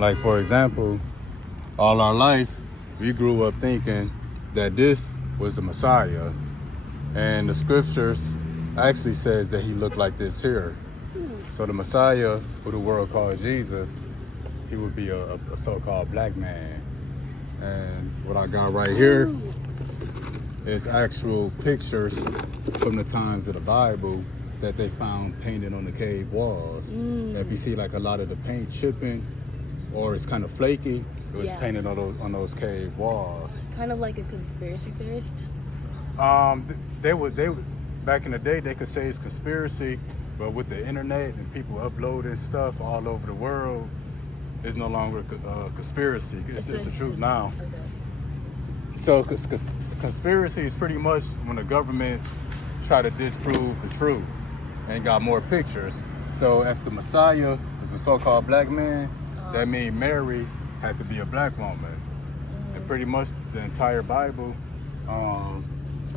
Like, for example, all our life, we grew up thinking that this was the Messiah. And the scriptures actually says that he looked like this here. So the Messiah, who the world calls Jesus, he would be a so-called black man. And what I got right here is actual pictures from the times of the Bible that they found painted on the cave walls. If you see like a lot of the paint chipping or it's kind of flaky, it was painted on those cave walls. Kind of like a conspiracy theorist. They would back in the day they could say it's conspiracy, but with the internet and people uploading stuff all over the world, it's no longer a conspiracy. It's just the truth now. Okay. So conspiracy is pretty much when the governments try to disprove the truth and got more pictures. So if the Messiah is a so-called black man, that means Mary had to be a black woman. And pretty much the entire Bible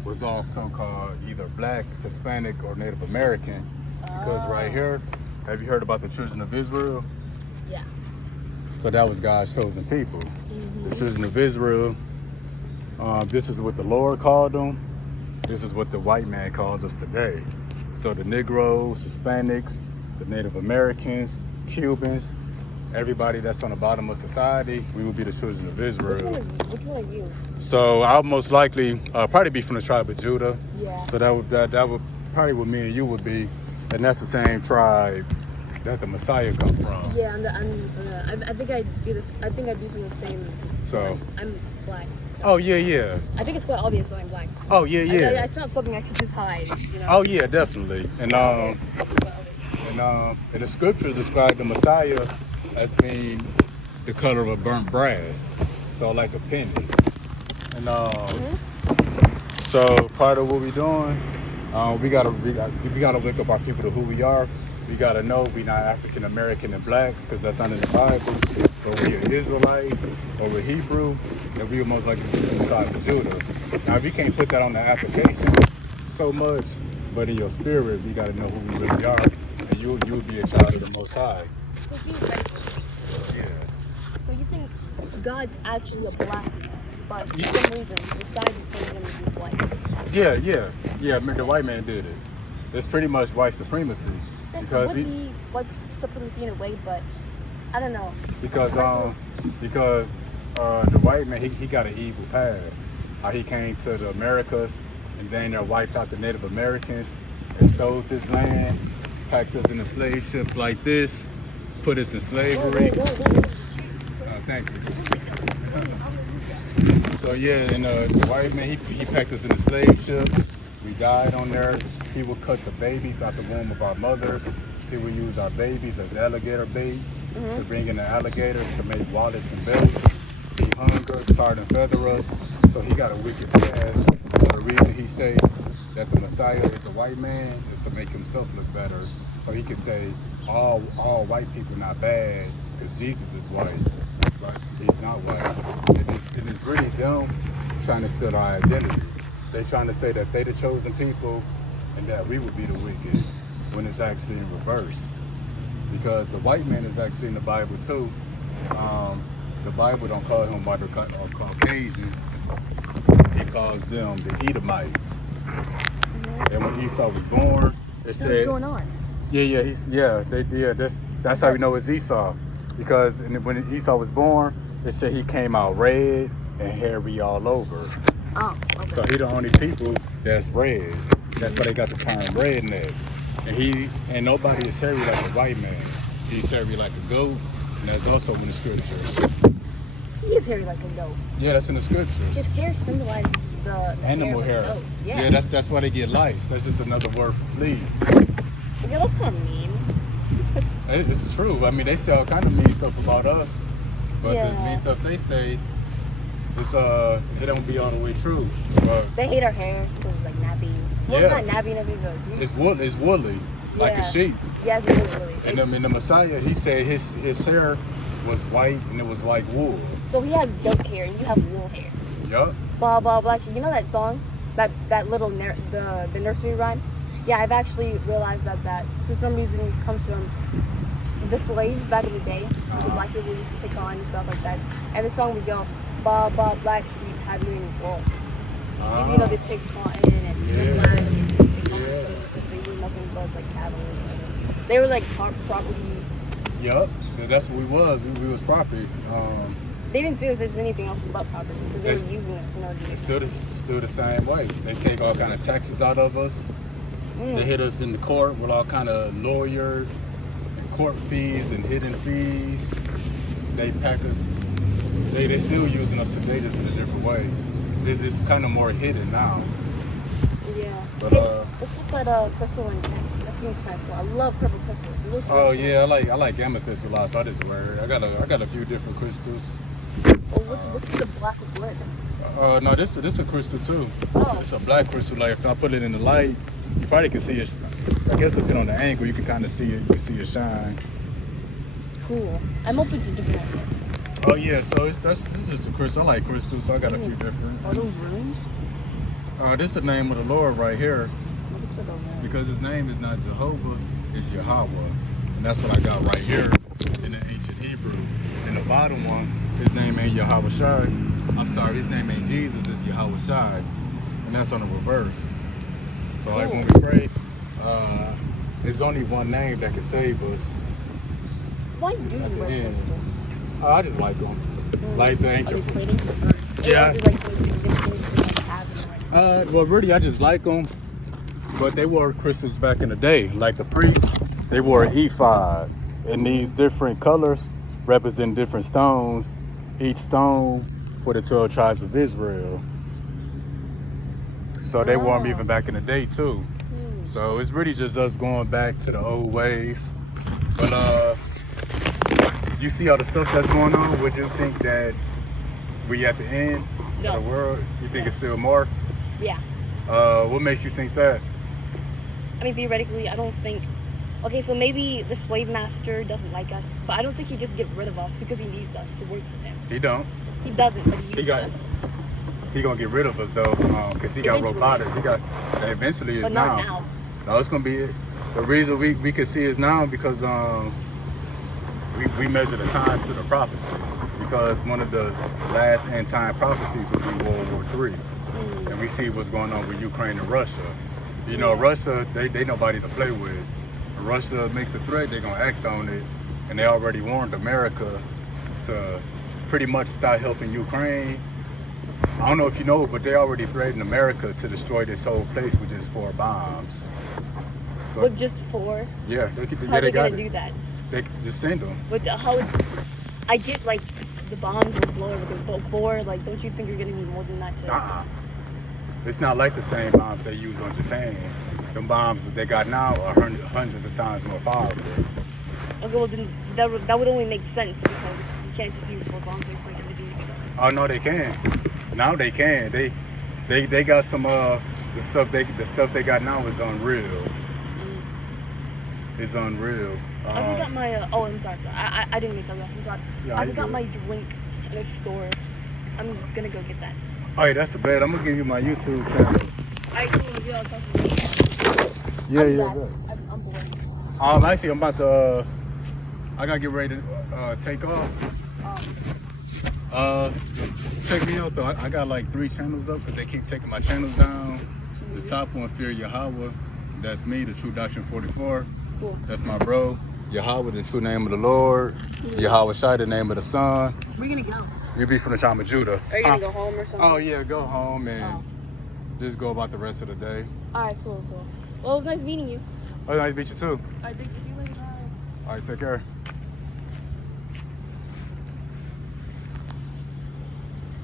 was all so-called either black, Hispanic, or Native American. Because right here, have you heard about the children of Israel? Yeah. So that was God's chosen people. The children of Israel, this is what the Lord called them. This is what the white man calls us today. So the Negroes, Hispanics, the Native Americans, Cubans, everybody that's on the bottom of society, we will be the children of Israel. Which one are you? So I'll most likely probably be from the tribe of Judah. Yeah. So that would probably what me and you would be, and that's the same tribe that the Messiah come from. Yeah, I think I'd be this. I think I'd be from the same. So I'm black. So. Oh yeah. I think it's quite obvious that I'm black. So. Oh yeah. It's not something I could just hide. You know? Oh yeah, definitely. And the scriptures describe the Messiah as being the color of a burnt brass, so like a penny. And so part of what we're doing, we gotta wake up our people to who we are. We gotta know we're not African American and black, because that's not in the Bible. But we're Israelite or we're Hebrew, and we are most likely from the tribe of Judah. Now if you can't put that on the application so much, but in your spirit, we gotta know who we really are, and you will be a child of the Most High. So you think God's actually a black man, but for some reason society thinks him to be white? Yeah. The white man did it. It's pretty much white supremacy. Because would be white supremacy in a way, but I don't know. Because the white man he got an evil past. He came to the Americas and then they wiped out the Native Americans and stole this land, packed us in the slave ships like this, put us in slavery. Thank you. So yeah, and the white man he packed us in the slave ships. We died on there. He would cut the babies out the womb of our mothers. He would use our babies as alligator bait to bring in the alligators to make wallets and belts. He hung us, tarred and feathered us. So he got a wicked past. So the reason he say that the Messiah is a white man is to make himself look better. So he could say all white people not bad because Jesus is white, but he's not white. And it's really them trying to steal our identity. They're trying to say that they the chosen people and that we would be the wicked, when it's actually in reverse. Because the white man is actually in the Bible too. The Bible don't call him white or Caucasian. He calls them the Edomites. And when Esau was born, it said, what's going on? That's how we know it's Esau. Because when Esau was born, it said he came out red and hairy all over. Oh, okay. So he the only people that's red. That's why they got the term redneck. And nobody is hairy like a white man. He's hairy like a goat, and that's also in the scriptures. He is hairy like a goat. Yeah, that's in the scriptures. His hair symbolizes the animal hair. Oh, yeah, that's why they get lice. That's just another word for fleas. Yeah, that's kind of mean. It's true. I mean, they say all kind of mean stuff about us, but the mean stuff they say, it don't be all the way true. But they hate our hair because it's like nappy. Well, it's not nappy, it's woolly, like a sheep. Yeah, it's woolly. And the Messiah, he said his hair was white and it was like wool. So he has goat hair and you have wool hair. Yup. Blah blah blah. So you know that song, that little the nursery rhyme. Yeah, I've actually realized that for some reason it comes from the slaves back in the day. The black people used to pick on and stuff like that. And the song would go, "Ba ba black sheep have you in wool." Because you know they pick cotton and the black and they call them sheep because they were nothing but like cattle. They were like property. Yup, that's what we was. We was property. They didn't see us as anything else but property because they were using us in order to It's still the same way. They take all kind of taxes out of us. They hit us in the court with all kind of lawyer and court fees and hidden fees. They pack us. They still using us today, just in a different way. It's kind of more hidden now. Yeah. But hey, what's with that crystal in your neck? That seems kind of cool. I love purple crystals. It looks really cool. Yeah, I like amethyst a lot, so I just wear it. I got a few different crystals. Well, what's with the black wood? No, this is a crystal too. Oh. It's a black crystal. Like if I put it in the light, you probably can see it. I guess depending on the angle, you can kind of see it. You can see it shine. Cool. I'm open to different ideas. Oh yeah, so it's just a crystal. I like crystals, so I got a few different. Are those runes? This is the name of the Lord right here, It looks like a rune. because his name is not Jehovah, it's Yahawah, and that's what I got right here in the ancient Hebrew. And the bottom one, his name ain't YAHAWASHI. I'm sorry, his name ain't Jesus, it's YAHAWASHI, and that's on the reverse. So Cool. like when we pray, there's only one name that can save us. Why do you At the wear end. crystals? I just like them, like the Are they ancient. pretty? Yeah. Or is it like some significance to like have them? Well, really, I just like them. But they wore crystals back in the day. Like the priests, they wore an ephod. And these different colors represent different stones. Each stone for the 12 tribes of Israel. So they wore them even back in the day, too. So it's really just us going back to the old ways. But you see all the stuff that's going on? Would you think that we at the end No. of the world? You think it's still more? Yeah. What makes you think that? I mean, theoretically, I don't think. Okay, so maybe the slave master doesn't like us, but I don't think he just get rid of us because he needs us to work for him. He don't. He doesn't, but he uses got- us. He gonna get rid of us though, cause he got Eventually. robotic. He got eventually is But not now. No, it's gonna be the reason we can see is now because we measure the times to the prophecies, because one of the last end time prophecies will be World War III, and we see what's going on with Ukraine and Russia. You know, Russia, they nobody to play with. If Russia makes a threat, they're gonna act on it, and they already warned America to pretty much start helping Ukraine. I don't know if you know, but they already threatened America to destroy this whole place with just 4 bombs. So, With just 4? yeah, How they are they got gonna it. do that? They just send them. With how it's, I get like the bombs will blow everything, but 4, like, don't you think you're gonna need more than that to? It's not like the same bombs they use on Japan. The bombs that they got now are hundreds of times more powerful. Okay, well then that would only make sense because you can't just use 4 bombs and break everything together. Oh no, they can. Now they can. They got some the stuff they got now is unreal. It's unreal. I forgot my. Oh, I'm sorry. I didn't make that up. I'm sorry. Yeah, I you forgot good. my drink in a store. I'm gonna go get that. Oh, yeah, that's a bad. I'm gonna give you my YouTube channel. Alright, cool. Yeah, I'll talk to you. Yeah, I'm yeah. back. Good. I'm bored. Actually, I'm about to. I gotta get ready to take off. Check me out though. I got like 3 channels up because they keep taking my channels down. The top one, Fear Yahweh. That's me, the True Doctrine 44. Cool. That's my bro. Yahweh, the true name of the Lord. Yahawashai, the name of the Son. Where you gonna go? You'll be from the tribe of Judah. Are you gonna go home or something? Oh yeah, go home and just go about the rest of the day. Alright, cool. Well, it was nice meeting you. Oh, nice to meet you too. Alright, thanks. See you later. Bye. All right, take care.